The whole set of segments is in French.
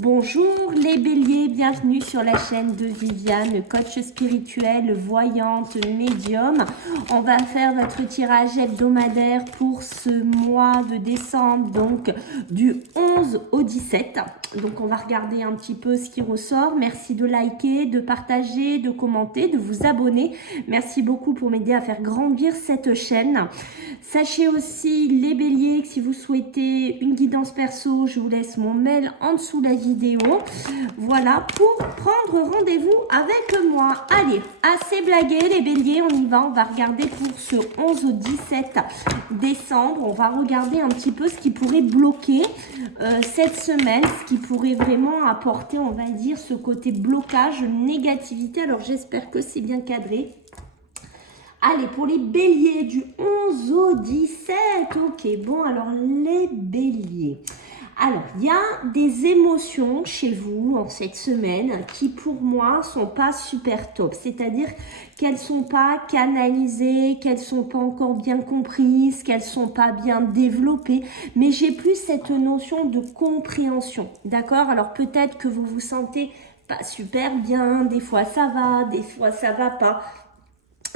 Bonjour les béliers, bienvenue sur la chaîne de Viviane, coach spirituelle, voyante, médium. On va faire notre tirage hebdomadaire pour ce mois de décembre, donc du 11 au 17. Donc on va regarder un petit peu ce qui ressort. Merci de liker, de partager, de commenter, de vous abonner. Merci beaucoup pour m'aider à faire grandir cette chaîne. Sachez aussi les béliers que si vous souhaitez une guidance perso, je vous laisse mon mail en dessous de la vidéo. Voilà, pour prendre rendez-vous avec moi. Allez, assez blagué les béliers, on y va. On va regarder pour ce 11 au 17 décembre. On va regarder un petit peu ce qui pourrait bloquer cette semaine, ce qui pourrait vraiment apporter, on va dire, ce côté blocage, négativité. Alors j'espère que c'est bien cadré. Allez, pour les béliers du 11 au 17, ok, bon, alors les béliers. Alors, il y a des émotions chez vous en cette semaine qui, pour moi, sont pas super top. C'est-à-dire qu'elles sont pas canalisées, qu'elles sont pas encore bien comprises, qu'elles sont pas bien développées. Mais j'ai plus cette notion de compréhension, d'accord? Alors, peut-être que vous vous sentez pas super bien, des fois ça va, des fois ça va pas.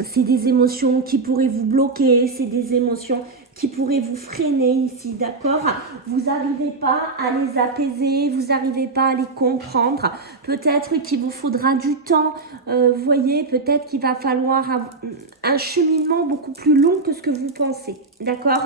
C'est des émotions qui pourraient vous bloquer, c'est des émotions qui pourraient vous freiner ici, d'accord? Vous n'arrivez pas à les apaiser, vous n'arrivez pas à les comprendre. Peut-être qu'il vous faudra du temps, vous voyez, peut-être qu'il va falloir un cheminement beaucoup plus long que ce que vous pensez, d'accord?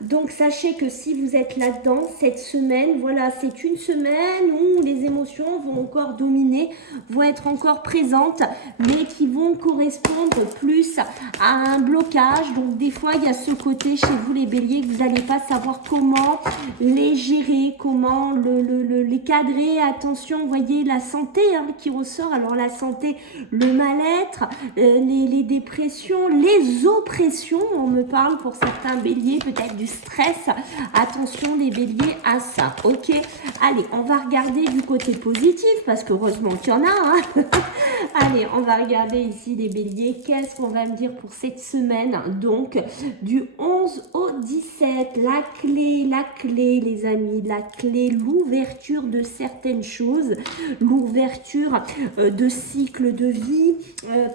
Donc, sachez que si vous êtes là-dedans, cette semaine, voilà, c'est une semaine où les émotions vont encore dominer, vont être encore présentes, mais qui vont correspondre plus à un blocage. Donc, des fois, il y a ce côté chez vous, les béliers, que vous n'allez pas savoir comment les gérer, comment les cadrer. Attention, vous voyez la santé qui ressort. Alors la santé, le mal-être, les dépressions, les oppressions, on me parle pour certains béliers, peut-être du stress. Attention les béliers à ça, ok? Allez, on va regarder du côté positif, parce qu'heureusement qu'il y en a. Hein. Allez, on va regarder ici les béliers. Qu'est-ce qu'on va me dire pour cette semaine? Donc, du 11 au 17, la clé, les amis, la clé, l'ouverture de certaines choses, l'ouverture de cycles de vie,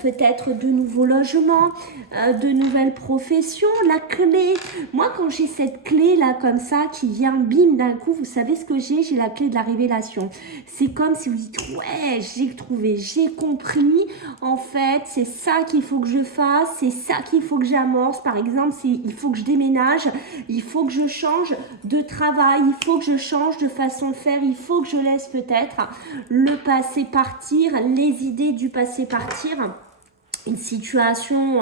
peut-être de nouveaux logements, de nouvelles professions. La clé, moi quand j'ai cette clé là comme ça qui vient bim d'un coup, vous savez ce que j'ai la clé de la révélation. C'est comme si vous dites ouais, j'ai trouvé, j'ai compris, en fait c'est ça qu'il faut que je fasse, c'est ça qu'il faut que j'amorce. Par exemple, il faut que je déménage, il faut que je change de travail, il faut que je change de façon de faire, il faut que je laisse peut-être le passé partir, les idées du passé partir. Une situation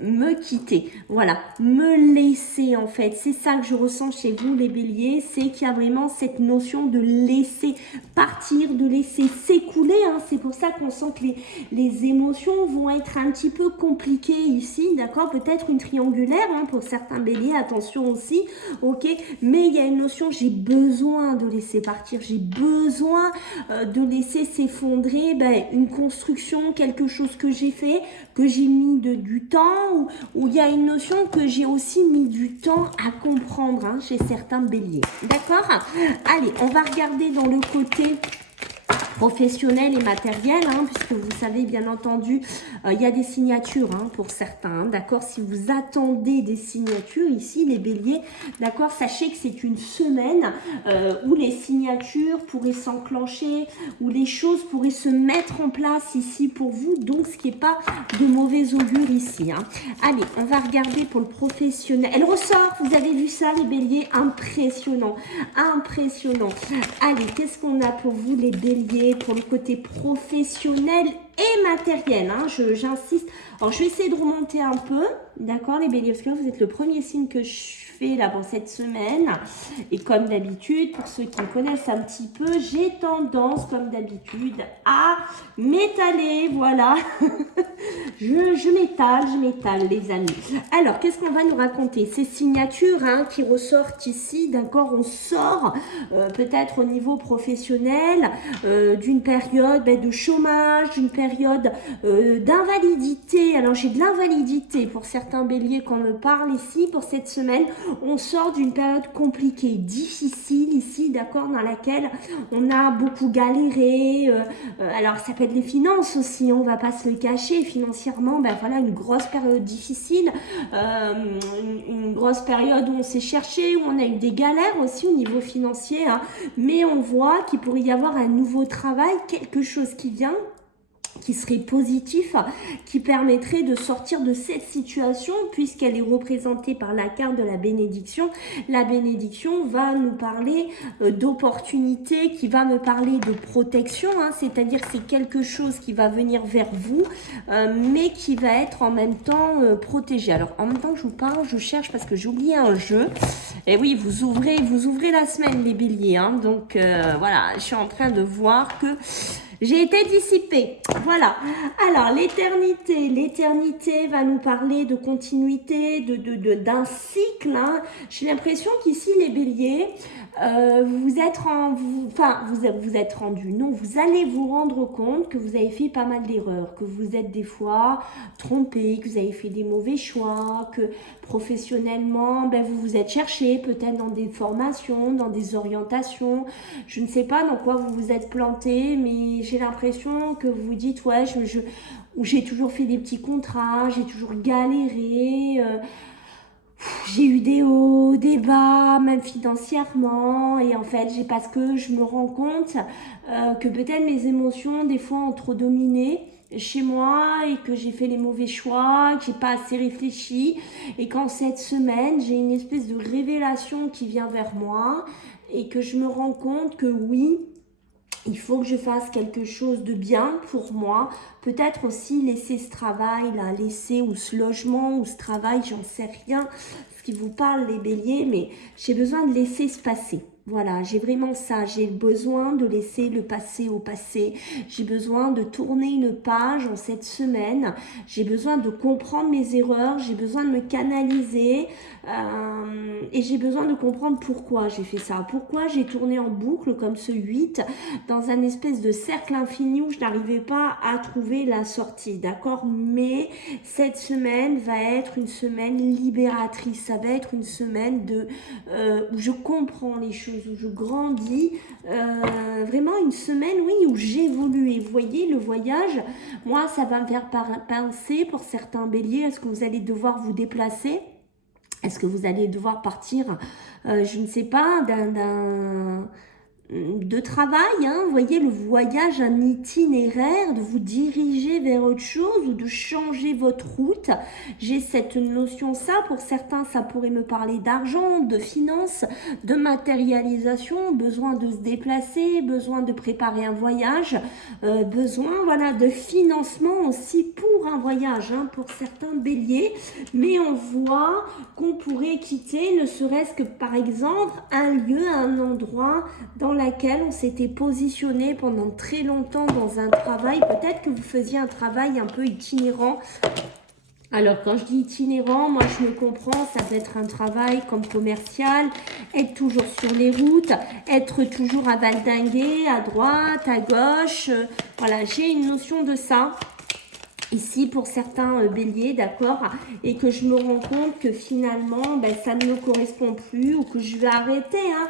me quitter, voilà, me laisser en fait, c'est ça que je ressens chez vous les béliers, c'est qu'il y a vraiment cette notion de laisser partir, de laisser s'écouler, hein. C'est pour ça qu'on sent que les émotions vont être un petit peu compliquées ici, d'accord, peut-être une triangulaire hein, pour certains béliers, attention aussi, ok, mais il y a une notion, j'ai besoin de laisser partir, j'ai besoin de laisser s'effondrer une construction, quelque chose que j'ai fait, que j'ai mis du temps, où il y a une notion que j'ai aussi mis du temps à comprendre hein, chez certains béliers. D'accord? Allez, on va regarder dans le côté professionnel et matériel, hein, puisque vous savez bien entendu, il y a des signatures hein, pour certains, hein, d'accord? Si vous attendez des signatures ici, les béliers, d'accord? Sachez que c'est une semaine où les signatures pourraient s'enclencher, où les choses pourraient se mettre en place ici pour vous, donc ce qui n'est pas de mauvais augure ici. Hein. Allez, on va regarder pour le professionnel. Elle ressort, vous avez vu ça les béliers? Impressionnant, impressionnant. Allez, qu'est-ce qu'on a pour vous les béliers? Pour le côté professionnel et matériel, hein, j'insiste. Alors, je vais essayer de remonter un peu, d'accord, les béliers, parce que là, vous êtes le premier signe que je fais là pour cette semaine. Et comme d'habitude, pour ceux qui me connaissent un petit peu, j'ai tendance, comme d'habitude, à m'étaler, voilà. je m'étale, les amis. Alors, qu'est-ce qu'on va nous raconter? Ces signatures hein, qui ressortent ici, d'accord, on sort peut-être au niveau professionnel d'une période de chômage, d'une période période d'invalidité. Alors j'ai de l'invalidité pour certains béliers qu'on me parle ici pour cette semaine. On sort d'une période compliquée, difficile ici, d'accord, dans laquelle on a beaucoup galéré. Alors ça peut être les finances aussi, on va pas se le cacher. Financièrement, ben voilà, une grosse période difficile, une grosse période où on s'est cherché, où on a eu des galères aussi au niveau financier, hein. Mais on voit qu'il pourrait y avoir un nouveau travail, quelque chose qui vient, qui serait positif, qui permettrait de sortir de cette situation puisqu'elle est représentée par la carte de la bénédiction. La bénédiction va nous parler d'opportunité, qui va me parler de protection, hein, c'est-à-dire c'est quelque chose qui va venir vers vous, mais qui va être en même temps protégé. Alors en même temps que je vous parle, je cherche parce que j'ai oublié un jeu. Et oui, vous ouvrez la semaine les béliers, hein, donc voilà, je suis en train de voir que j'ai été dissipée. Voilà. Alors, l'éternité va nous parler de continuité, d'un cycle, hein. J'ai l'impression qu'ici, les béliers, vous êtes rendu. Non, vous allez vous rendre compte que vous avez fait pas mal d'erreurs, que vous êtes des fois trompé, que vous avez fait des mauvais choix, que professionnellement, ben, vous vous êtes cherché peut-être dans des formations, dans des orientations. Je ne sais pas dans quoi vous vous êtes planté, mais j'ai l'impression que vous vous dites, ouais, j'ai toujours fait des petits contrats, j'ai toujours galéré, j'ai eu des hauts, des bas, même financièrement, et en fait, parce que je me rends compte que peut-être mes émotions, des fois, ont trop dominé chez moi et que j'ai fait les mauvais choix, que j'ai pas assez réfléchi, et qu'en cette semaine, j'ai une espèce de révélation qui vient vers moi et que je me rends compte que oui, il faut que je fasse quelque chose de bien pour moi. Peut-être aussi laisser ce travail-là, laisser ou ce logement ou ce travail, j'en sais rien, ce qui vous parle les béliers, mais j'ai besoin de laisser se passer. Voilà, j'ai vraiment ça, j'ai besoin de laisser le passé au passé, j'ai besoin de tourner une page en cette semaine, j'ai besoin de comprendre mes erreurs, j'ai besoin de me canaliser et j'ai besoin de comprendre pourquoi j'ai fait ça, pourquoi j'ai tourné en boucle comme ce 8 dans un espèce de cercle infini où je n'arrivais pas à trouver la sortie, d'accord? Mais cette semaine va être une semaine libératrice, ça va être une semaine où je comprends les choses, où je grandis, vraiment une semaine, oui, où j'évolue. Et vous voyez, le voyage, moi, ça va me faire penser pour certains béliers, est-ce que vous allez devoir vous déplacer? Est-ce que vous allez devoir partir, je ne sais pas, de travail, hein, vous voyez, le voyage, un itinéraire, de vous diriger vers autre chose ou de changer votre route. J'ai cette notion, ça, pour certains, ça pourrait me parler d'argent, de finances, de matérialisation, besoin de se déplacer, besoin de préparer un voyage, besoin, voilà, de financement aussi pour un voyage, hein, pour certains béliers. Mais on voit qu'on pourrait quitter, ne serait-ce que, par exemple, un lieu, un endroit dans laquelle on s'était positionné pendant très longtemps dans un travail. Peut-être que vous faisiez un travail un peu itinérant. Alors, quand je dis itinérant, moi, je me comprends, ça peut être un travail comme commercial, être toujours sur les routes, être toujours à valdinguer, à droite, à gauche. Voilà, j'ai une notion de ça ici pour certains béliers, d'accord, et que je me rends compte que finalement, ben, ça ne me correspond plus ou que je vais arrêter, hein.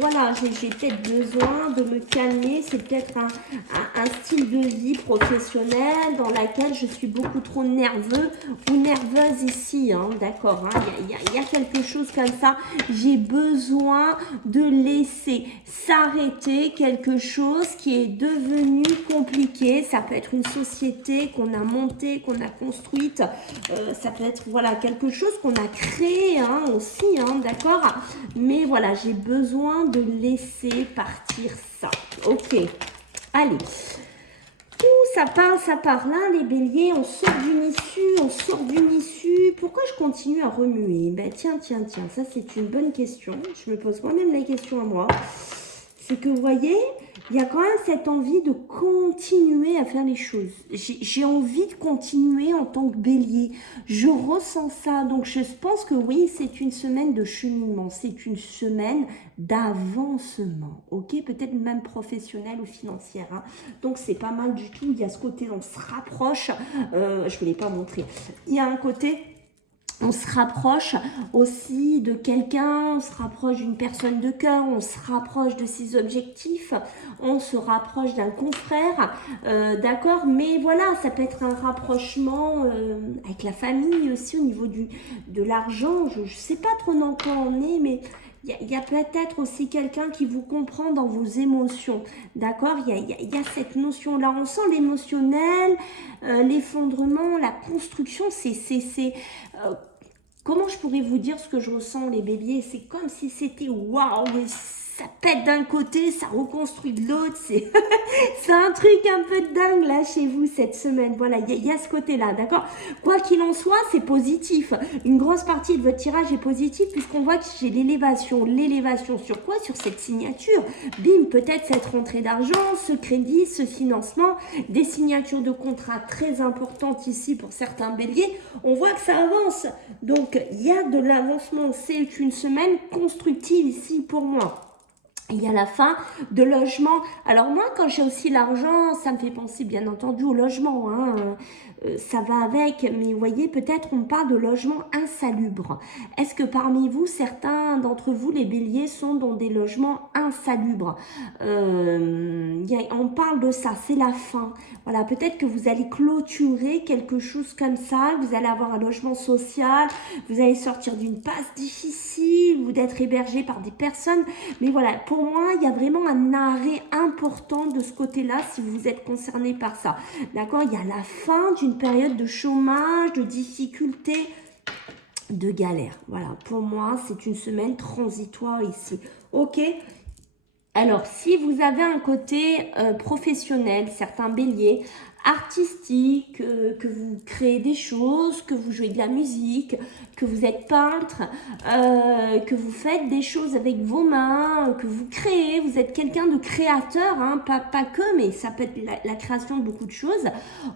Voilà, j'ai peut-être besoin de me calmer, c'est peut-être un style de vie professionnel dans laquelle je suis beaucoup trop nerveux ou nerveuse ici, hein, d'accord, hein, y a quelque chose comme ça, j'ai besoin de laisser s'arrêter quelque chose qui est devenu compliqué, ça peut être une société qu'on a montée, qu'on a construite, ça peut être, voilà, quelque chose qu'on a créé, hein, aussi, hein, d'accord, mais voilà, j'ai besoin de laisser partir ça. Ok, allez. Ça part là, les béliers, on sort d'une issue. Pourquoi je continue à remuer? Ben tiens, ça c'est une bonne question. Je me pose moi-même la question à moi. c'est que vous voyez, il y a quand même cette envie de continuer à faire les choses. J'ai envie de continuer en tant que bélier. Je ressens ça. Donc, je pense que oui, c'est une semaine de cheminement. C'est une semaine d'avancement. Ok, peut-être même professionnel ou financière. Hein. Donc, c'est pas mal du tout. Il y a ce côté, on se rapproche. Je ne vous l'ai pas montré. Il y a un côté... On se rapproche aussi de quelqu'un, on se rapproche d'une personne de cœur, on se rapproche de ses objectifs, on se rapproche d'un confrère, d'accord? Mais voilà, ça peut être un rapprochement avec la famille aussi au niveau de l'argent. Je ne sais pas trop dans quoi on est, mais il y a peut-être aussi quelqu'un qui vous comprend dans vos émotions, d'accord? Il y a cette notion-là, on sent l'émotionnel, l'effondrement, la construction, comment je pourrais vous dire ce que je ressens, les béliers? C'est comme si c'était waouh, ça pète d'un côté, ça reconstruit de l'autre. C'est un truc un peu dingue là chez vous cette semaine. Voilà, il y a ce côté-là, d'accord? Quoi qu'il en soit, c'est positif. Une grosse partie de votre tirage est positive puisqu'on voit que j'ai l'élévation. L'élévation sur quoi? Sur cette signature. Bim, peut-être cette rentrée d'argent, ce crédit, ce financement, des signatures de contrats très importantes ici pour certains béliers. On voit que ça avance. Donc, il y a de l'avancement. C'est une semaine constructive ici pour moi. Il y a la fin de logement. Alors moi, quand j'ai aussi l'argent, ça me fait penser bien entendu au logement. Hein. Ça va avec, mais vous voyez, peut-être on parle de logement insalubre. Est-ce que parmi vous, certains d'entre vous, les béliers, sont dans des logements insalubres? On parle de ça, c'est la fin. Voilà, peut-être que vous allez clôturer quelque chose comme ça, vous allez avoir un logement social, vous allez sortir d'une passe difficile, vous d'être hébergé par des personnes. Mais voilà, pour moi, il y a vraiment un arrêt important de ce côté-là si vous êtes concerné par ça. D'accord? Il y a la fin d'une période de chômage, de difficultés, de galère. Voilà, pour moi, c'est une semaine transitoire ici. Ok? Alors, si vous avez un côté professionnel, certains béliers, artistique, que vous créez des choses, que vous jouez de la musique, que vous êtes peintre, que vous faites des choses avec vos mains, que vous créez, vous êtes quelqu'un de créateur, hein, pas que, mais ça peut être la création de beaucoup de choses.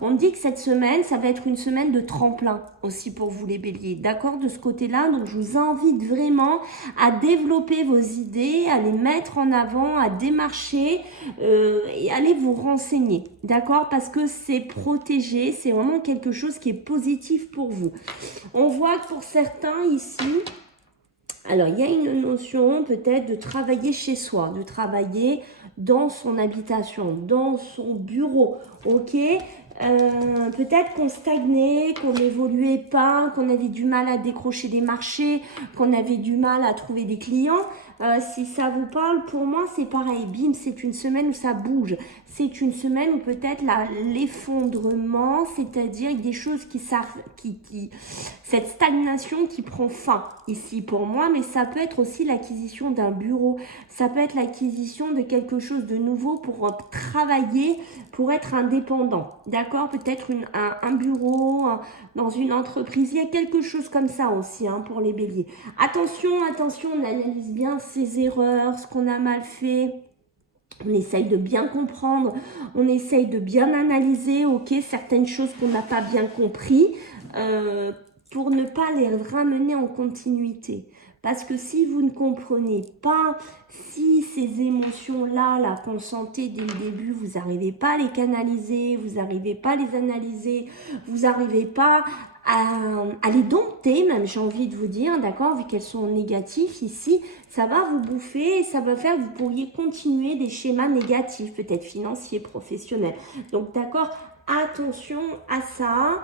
On dit que cette semaine, ça va être une semaine de tremplin aussi pour vous les béliers, d'accord, de ce côté-là. Donc, je vous invite vraiment à développer vos idées, à les mettre en avant, à démarcher et aller vous renseigner, d'accord, parce que c'est protégé, c'est vraiment quelque chose qui est positif pour vous. On voit que pour certains ici, alors il y a une notion peut-être de travailler chez soi, de travailler dans son habitation, dans son bureau, ok. Peut-être qu'on stagnait, qu'on n'évoluait pas, qu'on avait du mal à décrocher des marchés, qu'on avait du mal à trouver des clients. Si ça vous parle, pour moi, c'est pareil. Bim, c'est une semaine où ça bouge. C'est une semaine où peut-être l'effondrement, c'est-à-dire des choses cette stagnation qui prend fin ici pour moi, mais ça peut être aussi l'acquisition d'un bureau. Ça peut être l'acquisition de quelque chose de nouveau pour travailler, pour être indépendant. D'accord? Peut-être un bureau dans une entreprise. Il y a quelque chose comme ça aussi hein, pour les béliers. Attention, on analyse bien ses erreurs, ce qu'on a mal fait. On essaye de bien comprendre, on essaye de bien analyser, ok, certaines choses qu'on n'a pas bien compris, pour ne pas les ramener en continuité. Parce que si vous ne comprenez pas, si ces émotions-là, là, qu'on sentait dès le début, vous n'arrivez pas à les canaliser, vous n'arrivez pas à les analyser, vous n'arrivez pas à les dompter, même j'ai envie de vous dire, d'accord, vu qu'elles sont négatives ici, ça va vous bouffer et ça va faire que vous pourriez continuer des schémas négatifs, peut-être financiers, professionnels. Donc, d'accord, attention à ça.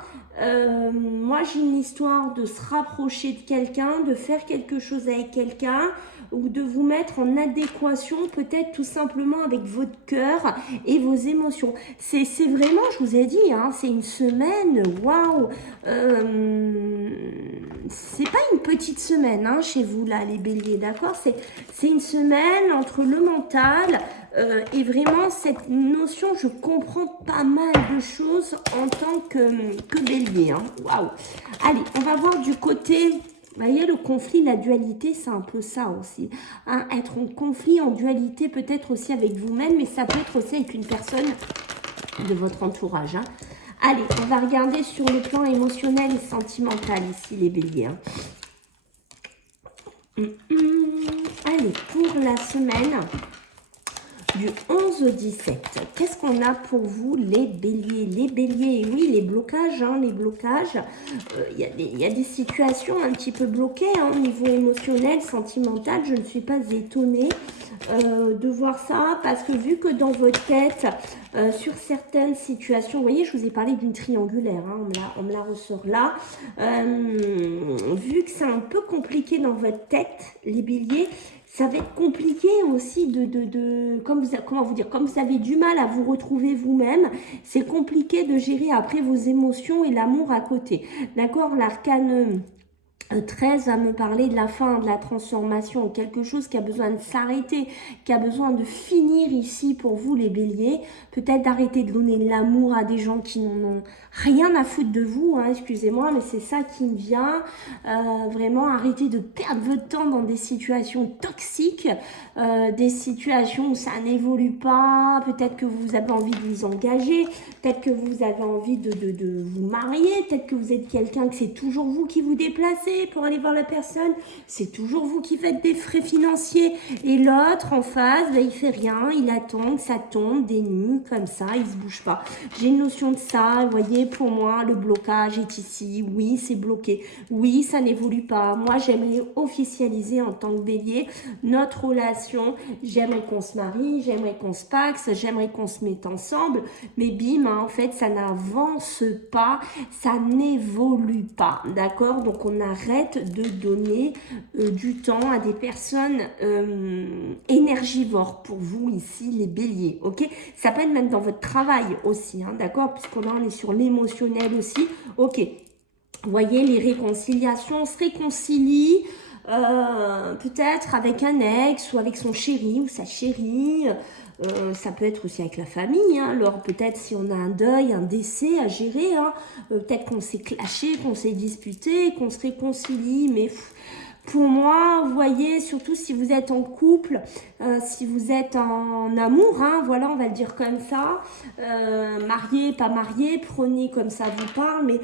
Moi, j'ai une histoire de se rapprocher de quelqu'un, de faire quelque chose avec quelqu'un ou de vous mettre en adéquation peut-être tout simplement avec votre cœur et vos émotions. C'est vraiment, je vous ai dit, hein, c'est une semaine, waouh, c'est pas une petite semaine hein, chez vous là les béliers, d'accord, c'est une semaine entre le mental et vraiment cette notion, je comprends pas mal de choses en tant que bélier, hein. Waouh. Allez, on va voir du côté Vous voyez, le conflit, la dualité, c'est un peu ça aussi. Hein, être en conflit, en dualité, peut-être aussi avec vous-même, mais ça peut être aussi avec une personne de votre entourage. Hein. Allez, on va regarder sur le plan émotionnel et sentimental ici, les béliers. Hein. Allez, pour la semaine du 11 au 17, qu'est-ce qu'on a pour vous, les béliers? Les béliers, oui, les blocages, hein, les blocages. Il y a des situations un petit peu bloquées hein, au niveau émotionnel, sentimental. Je ne suis pas étonnée de voir ça parce que vu que dans votre tête, sur certaines situations, vous voyez, je vous ai parlé d'une triangulaire, hein, on me la ressort là. Vu que c'est un peu compliqué dans votre tête, les béliers, ça va être compliqué aussi comment vous dire, comme vous avez du mal à vous retrouver vous-même, c'est compliqué de gérer après vos émotions et l'amour à côté. D'accord, l'arcane 13 va me parler de la fin, de la transformation, quelque chose qui a besoin de s'arrêter, qui a besoin de finir ici pour vous les béliers. Peut-être d'arrêter de donner de l'amour à des gens qui n'en ont rien à foutre de vous, hein, excusez-moi, mais c'est ça qui me vient. Vraiment arrêter de perdre votre temps dans des situations toxiques, des situations où ça n'évolue pas, peut-être que vous avez envie de vous engager, peut-être que vous avez envie de vous marier, peut-être que vous êtes quelqu'un que c'est toujours vous qui vous déplacez pour aller voir la personne, c'est toujours vous qui faites des frais financiers et l'autre en face, ben, il fait rien, il attend que ça tombe des nues comme ça, il se bouge pas. J'ai une notion de ça, vous voyez, pour moi le blocage est ici, oui c'est bloqué, oui ça n'évolue pas, moi j'aimerais officialiser en tant que bélier notre relation, j'aimerais qu'on se marie, j'aimerais qu'on se paxe, j'aimerais qu'on se mette ensemble, mais bim, hein, en fait ça n'avance pas, ça n'évolue pas, d'accord? Donc on arrête de donner du temps à des personnes énergivores pour vous ici les béliers, ok? Ça peut être même dans votre travail aussi, hein, d'accord? Puisqu'on est sur l'émotionnel aussi, ok? Vous voyez, les réconciliations, on se réconcilie peut-être avec un ex ou avec son chéri ou sa chérie. Ça peut être aussi avec la famille. Hein. Alors peut-être si on a un deuil, un décès à gérer, hein, peut-être qu'on s'est clashé, qu'on s'est disputé, qu'on se réconcilie, mais... Pour moi, vous voyez, surtout si vous êtes en couple, si vous êtes en amour, hein, voilà, on va le dire comme ça, marié, pas marié, prenez comme ça vous parle, mais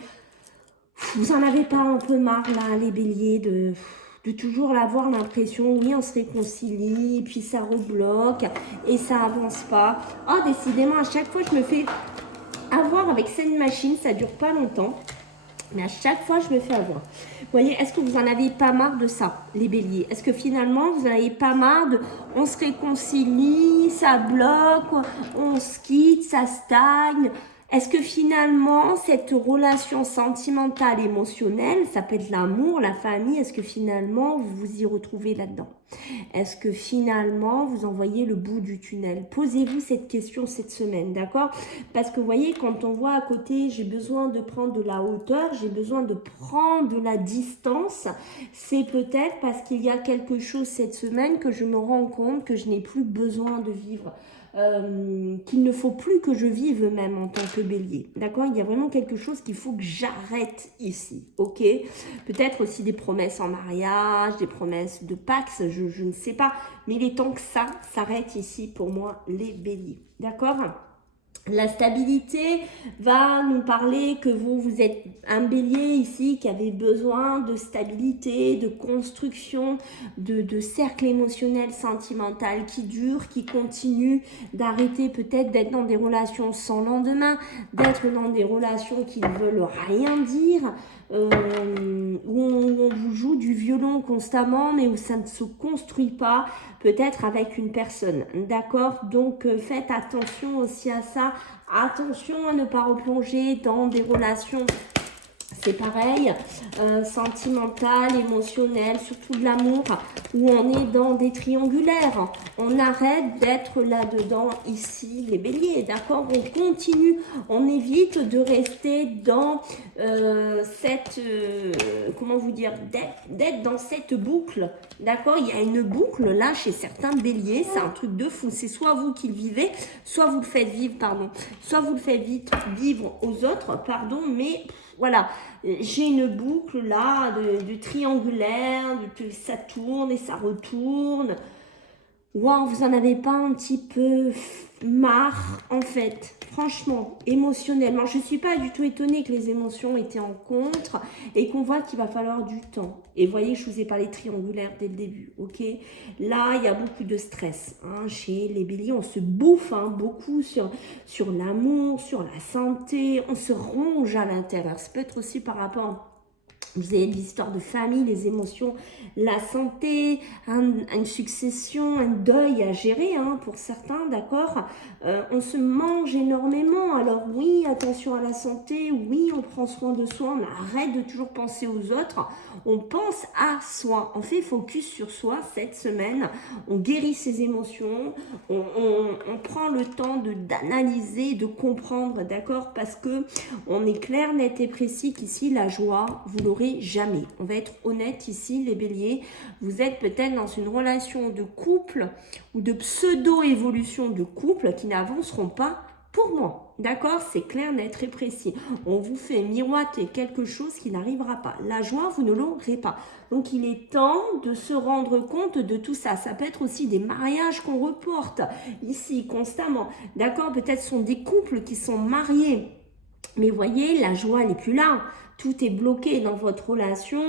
vous en avez pas un peu marre, là, les béliers, de toujours avoir l'impression, oui, on se réconcilie, puis ça rebloque, et ça avance pas. Oh, décidément, à chaque fois, je me fais avoir avec cette machine, ça dure pas longtemps. Mais à chaque fois, je me fais avoir. Vous voyez, est-ce que vous en avez pas marre de ça, les béliers? Est-ce que finalement, vous n'en avez pas marre de... On se réconcilie, ça bloque, on se quitte, ça stagne. Est-ce que finalement, cette relation sentimentale, émotionnelle, ça peut être l'amour, la famille, est-ce que finalement, vous vous y retrouvez là-dedans? Est-ce que finalement, vous en voyez le bout du tunnel? Posez-vous cette question cette semaine, d'accord? Parce que vous voyez, quand on voit à côté, j'ai besoin de prendre de la hauteur, j'ai besoin de prendre de la distance, c'est peut-être parce qu'il y a quelque chose cette semaine que je me rends compte que je n'ai plus besoin de vivre. Qu'il ne faut plus que je vive même en tant que bélier, d'accord? Il y a vraiment quelque chose qu'il faut que j'arrête ici, ok? Peut-être aussi des promesses en mariage, des promesses de Pax, je ne sais pas, mais il est temps que ça s'arrête ici pour moi, les béliers, d'accord? La stabilité va nous parler que vous êtes un bélier ici qui avait besoin de stabilité, de construction, de cercle émotionnel, sentimental qui dure, qui continue, d'arrêter peut-être d'être dans des relations sans lendemain, d'être dans des relations qui ne veulent rien dire, où on vous joue du violon constamment mais où ça ne se construit pas, peut-être avec une personne, d'accord? Donc faites attention aussi à ça, attention à ne pas replonger dans des relations, c'est pareil, sentimental, émotionnel, surtout de l'amour, où on est dans des triangulaires. On arrête d'être là-dedans, ici, les béliers, d'accord? On continue, on évite de rester dans cette, comment vous dire, d'être dans cette boucle, d'accord? Il y a une boucle, là, chez certains béliers, c'est un truc de fou. C'est soit vous qui le vivez, soit vous le faites vivre, pardon, soit vous le faites vivre aux autres, pardon, mais... Voilà, j'ai une boucle là de triangulaire, ça tourne et ça retourne. Waouh, vous en avez pas un petit peu marre en fait, franchement, émotionnellement. Je ne suis pas du tout étonnée que les émotions étaient en contre et qu'on voit qu'il va falloir du temps. Et vous voyez, je vous ai parlé triangulaire dès le début, ok? Là, il y a beaucoup de stress hein, chez les béliers. On se bouffe hein, beaucoup sur l'amour, sur la santé. On se ronge à l'intérieur. Ça peut être aussi par rapport... Vous avez l'histoire de famille, les émotions, la santé, une succession, un deuil à gérer hein, pour certains, d'accord. On se mange énormément, alors oui, attention à la santé, oui, on prend soin de soi, on arrête de toujours penser aux autres, on pense à soi. On fait focus sur soi cette semaine, on guérit ses émotions, on prend le temps d'analyser, de comprendre, d'accord, parce que on est clair, net et précis qu'ici, la joie, vous l'aurez jamais. On va être honnête ici, les béliers. Vous êtes peut-être dans une relation de couple ou de pseudo-évolution de couple qui n'avanceront pas pour moi. D'accord? C'est clair, net et précis. On vous fait miroiter quelque chose qui n'arrivera pas. La joie, vous ne l'aurez pas. Donc, il est temps de se rendre compte de tout ça. Ça peut être aussi des mariages qu'on reporte ici constamment. D'accord? Peut-être ce sont des couples qui sont mariés. Mais voyez, la joie n'est plus là. Tout est bloqué dans votre relation,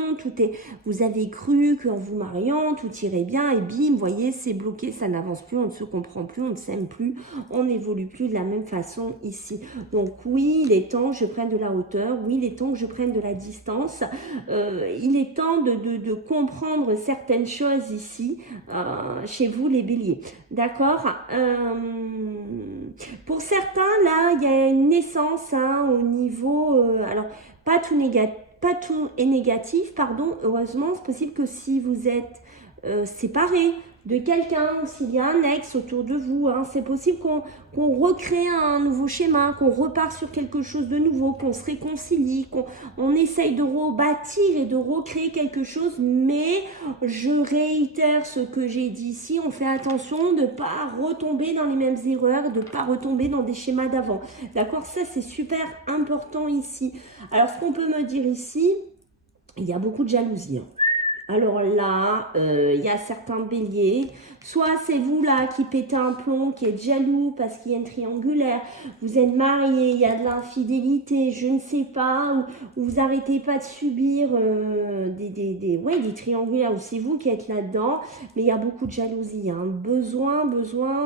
vous avez cru qu'en vous mariant, tout irait bien et bim, voyez, c'est bloqué, ça n'avance plus, on ne se comprend plus, on ne s'aime plus, on n'évolue plus de la même façon ici. Donc oui, il est temps que je prenne de la hauteur, oui, il est temps que je prenne de la distance, il est temps de comprendre certaines choses ici, chez vous les béliers. D'accord pour certains, là, il y a une naissance hein, au niveau... alors, pas tout est négatif, pardon. Heureusement, c'est possible que si vous êtes séparés de quelqu'un, ou s'il y a un ex autour de vous, hein, c'est possible qu'on recrée un nouveau schéma, qu'on repart sur quelque chose de nouveau, qu'on se réconcilie, qu'on essaye de rebâtir et de recréer quelque chose, mais je réitère ce que j'ai dit ici, on fait attention de ne pas retomber dans les mêmes erreurs, de ne pas retomber dans des schémas d'avant. D'accord? Ça, c'est super important ici. Alors, ce qu'on peut me dire ici, il y a beaucoup de jalousie. Hein. Alors là, il y a certains béliers, soit c'est vous là qui pétez un plomb, qui êtes jaloux parce qu'il y a une triangulaire, vous êtes marié, il y a de l'infidélité, je ne sais pas, ou vous n'arrêtez pas de subir des triangulaires, ou c'est vous qui êtes là-dedans, mais il y a beaucoup de jalousie, hein. besoin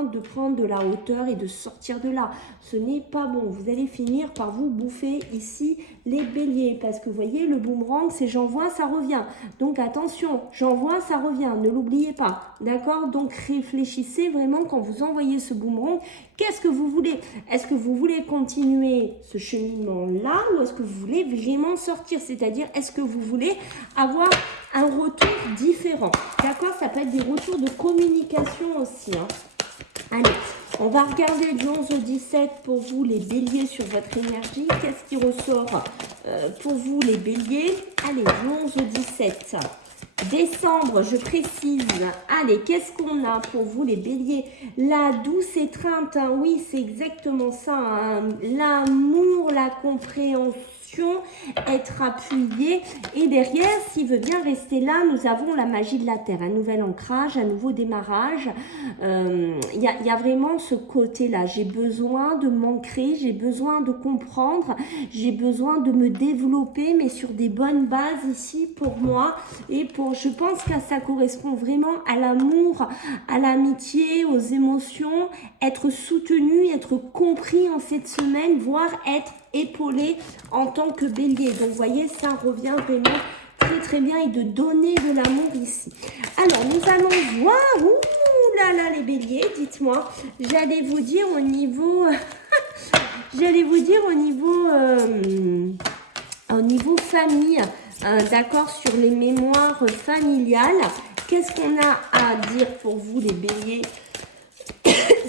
de prendre de la hauteur et de sortir de là. Ce n'est pas bon, vous allez finir par vous bouffer ici les béliers, parce que vous voyez, le boomerang, c'est j'envoie, ça revient. Donc attention, j'envoie, ça revient, ne l'oubliez pas, d'accord? Donc réfléchissez vraiment quand vous envoyez ce boomerang, qu'est-ce que vous voulez? Est-ce que vous voulez continuer ce cheminement-là ou est-ce que vous voulez vraiment sortir? C'est-à-dire, est-ce que vous voulez avoir un retour différent? D'accord? Ça peut être des retours de communication aussi, hein. Allez, on va regarder du 11 au 17 pour vous les béliers sur votre énergie. Qu'est-ce qui ressort pour vous les béliers? Allez, du 11 au 17. Décembre, je précise. Allez, qu'est-ce qu'on a pour vous les béliers? La douce étreinte, hein, oui, c'est exactement ça. Hein. L'amour, la compréhension, être appuyé. Et derrière, s'il veut bien rester là, nous avons la magie de la terre. Un nouvel ancrage, un nouveau démarrage. Il y a vraiment ce côté-là. J'ai besoin de m'ancrer, j'ai besoin de comprendre, j'ai besoin de me développer, mais sur des bonnes bases ici pour moi. Et je pense que ça correspond vraiment à l'amour, à l'amitié, aux émotions, être soutenu, être compris en cette semaine, voire être épaulé en tant que bélier. Donc, vous voyez, ça revient vraiment très, très bien et de donner de l'amour ici. Alors, nous allons voir... Ouh là là, les béliers, dites-moi. J'allais vous dire au niveau... au niveau famille, d'accord, sur les mémoires familiales. Qu'est-ce qu'on a à dire pour vous, les béliers,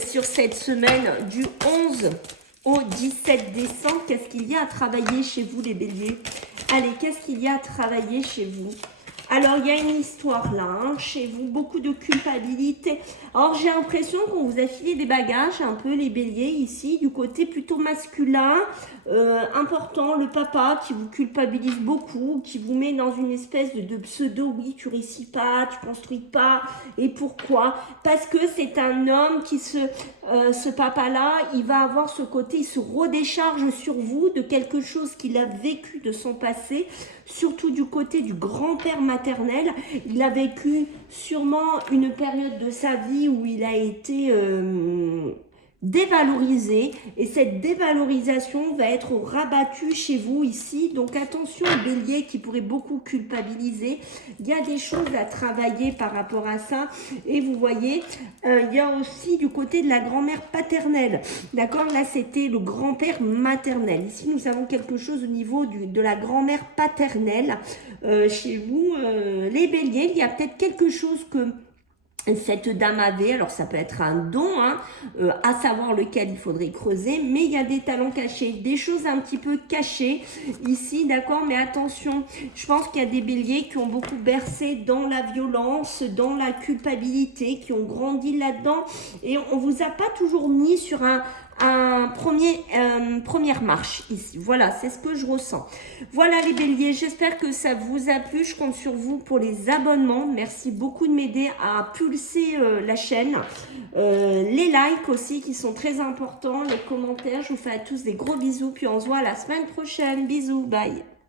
sur cette semaine du 11 au 17 décembre? Qu'est-ce qu'il y a à travailler chez vous, les béliers? Allez, qu'est-ce qu'il y a à travailler chez vous? Alors, il y a une histoire là, hein, chez vous, beaucoup de culpabilité. Alors, j'ai l'impression qu'on vous a filé des bagages, un peu les béliers ici, du côté plutôt masculin. Important, le papa qui vous culpabilise beaucoup, qui vous met dans une espèce de pseudo, oui, tu réussis pas, tu construis pas. Et pourquoi? Parce que c'est un homme qui ce papa-là, il va avoir ce côté, il se redécharge sur vous de quelque chose qu'il a vécu de son passé, surtout du côté du grand-père maternel. Il a vécu sûrement une période de sa vie où il a été dévalorisé, et cette dévalorisation va être rabattue chez vous ici. Donc attention aux béliers qui pourraient beaucoup culpabiliser. Il y a des choses à travailler par rapport à ça. Et vous voyez, il y a aussi du côté de la grand-mère paternelle. D'accord, là c'était le grand-père maternel. Ici nous avons quelque chose au niveau de la grand-mère paternelle. Chez vous, les béliers, il y a peut-être quelque chose que cette dame avait, alors ça peut être un don, hein, à savoir lequel il faudrait creuser, mais il y a des talents cachés, des choses un petit peu cachées ici, d'accord, mais attention, je pense qu'il y a des béliers qui ont beaucoup bercé dans la violence, dans la culpabilité, qui ont grandi là-dedans, et on vous a pas toujours mis sur première marche ici. Voilà, c'est ce que je ressens. Voilà les béliers, j'espère que ça vous a plu. Je compte sur vous pour les abonnements. Merci beaucoup de m'aider à pulser la chaîne. Les likes aussi qui sont très importants, les commentaires. Je vous fais à tous des gros bisous, puis on se voit la semaine prochaine. Bisous, bye.